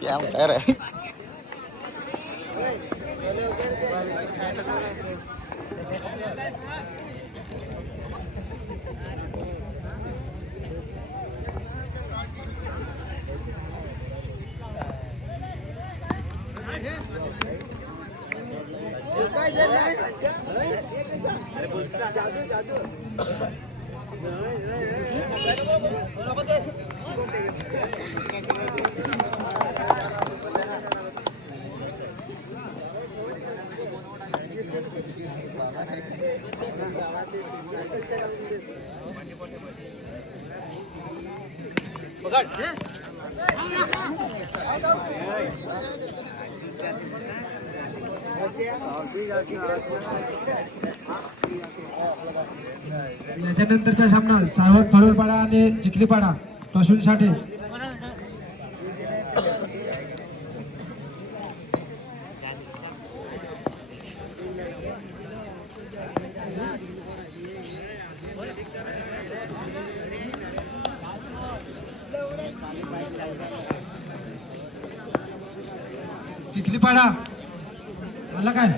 क्या कह रहे हैं? याच्यानंतरचा सामना सावट फरोलपाडा आणि चिखलीपाडा टॉसूनसाठी चिखलीपाडा आला काय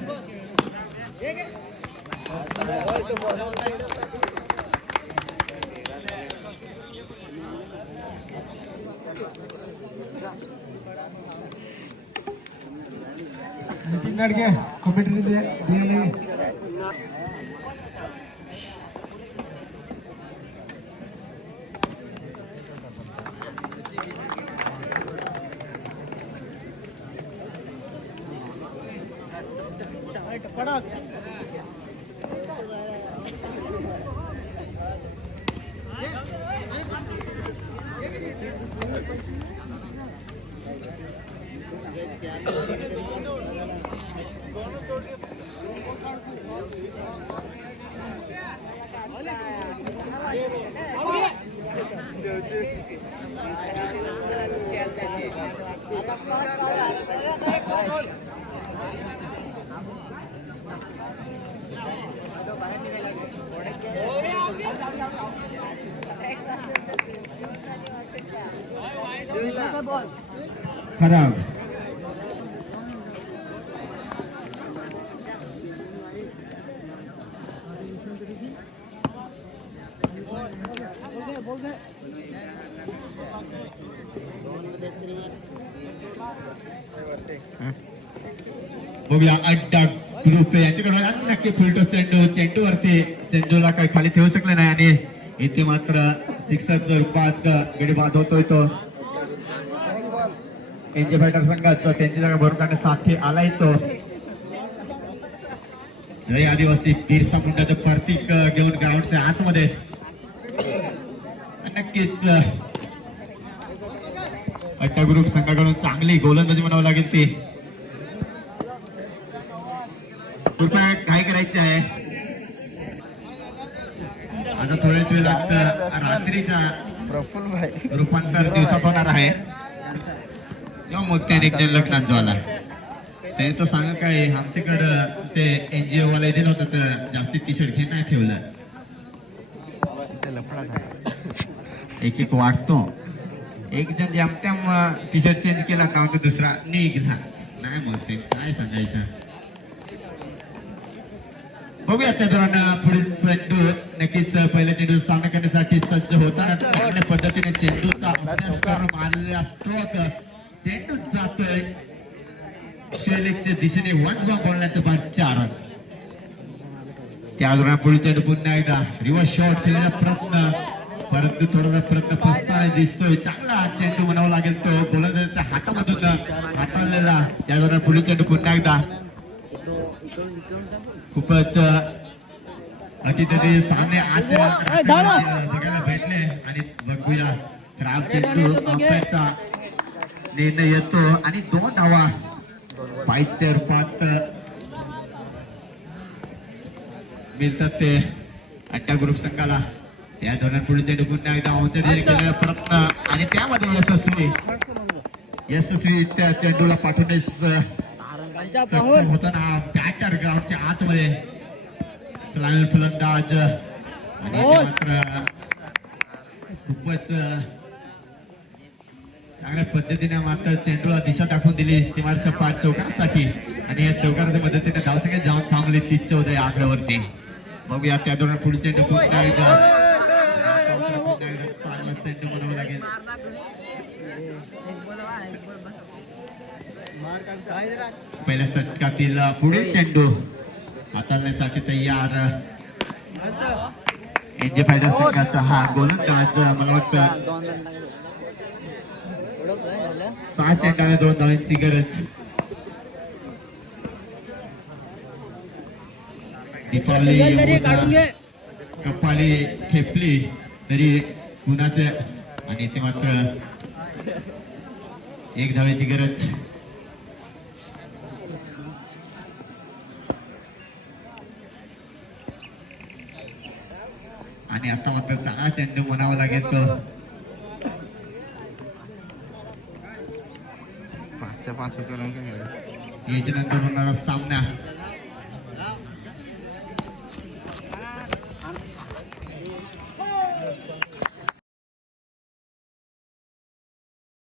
नितीन गाडगे कमेंट्री दिली खराब बघूया अड्डा ग्रुप याच्याकडे नक्की फुलटो चेंडूवरती चेंडूला काही खाली ठेवू शकले नाही आणि इथे मात्र सिक्सरच्या रूपात गडी बाद होतोय तो एनजे फायटर संघाचा त्यांची जागा भरून काढण्यासाठी आलाय तो जय आदिवासी बिरसा मुंडाचं प्रतीक घेऊन ग्राउंडच्या आतमध्ये नक्कीच अड्डा ग्रुप संघाकडून चांगली गोलंदाजी म्हणावं लागेल ती कृपया काय करायचे आहे आता थोड्याच वेळात रात्रीचा प्रफुल्ल भाई रूपांतर दिवसात होणार आहे किंवा मग त्याने एक जण लग्नात झाला त्याने तो सांगा काय आमच्याकडं ते एनजीओ वाला दिलं होतं तर जास्तीत टी शर्ट घे नाही ठेवलं एक एक वाटतो एक जण जमत्याम टी शर्ट चेंज केला का दुसरा निघला नाही मग ते काय सांगायचं बघूया त्या दौरान पुढील चेंडू नक्कीच पहिल्या चेंडू सामना करण्यासाठी सज्ज होताना चांगल्या पद्धतीने चेंडूचा अभ्यास करून मारलेला स्ट्रोक चेंडू जातोय स्टेलिकच्या दिशेने वन बोलण्याचं बाद 4 त्या दौरान पुढील चेंडू पुन्हा एकदा रिव्हर्स शॉट खेळण्याचा प्रयत्न परंतु थोडासा प्रयत्न फसताना दिसतोय चांगला चेंडू म्हणावा लागेल तो गोलंदाजाच्या हातामधून हाताळलेला त्या दौरान पुढील चेंडू पुन्हा एकदा खूपच अतिथी सामने आज बघायला भेटले आणि बघूया खराब चेंडू अंपायरचा निर्णय येतो आणि 2 धावा पायच्या रूपात मिळतात ते अड्डा ग्रुप संघाला त्या दौरान पुढे चेंडू पुन्हा एकदा प्रयत्न आणि त्यामध्ये यशस्वी त्या चेंडूला पाठवण्यास सक्षम होताना बॅटर ग्राउंडच्या आतमध्ये सलामी फलंदाज आणि मात्र खूपच चांगल्या पद्धतीने मात्र चेंडूला दिशा दाखवून दिली सीमारेषा पार चौकारासाठी आणि या चौकाराच्या मदतीने धावसंख्या जाऊन थांबली 30-14 या आकड्यावरती. बघूया त्या दरम्यान पुढे चेंडू पुन्हा एकदा चांगला चेंडू बनावा लागेल. पहिल्या षटकातील पुढील चेंडू हाताळण्यासाठी तयार एनजे फायटर संघाचा हा गोलंदाज मला वाटतं 6 चेंडाने 2 धावांची गरज. दीपावली कपाली खेपली तरी कुणाचे आणि ते मात्र 1 धावाची गरज. आणि आता मात्र 6 चेंडू म्हणावा लागेल तो 5-5 करून याच्यानंतर होणारा सामना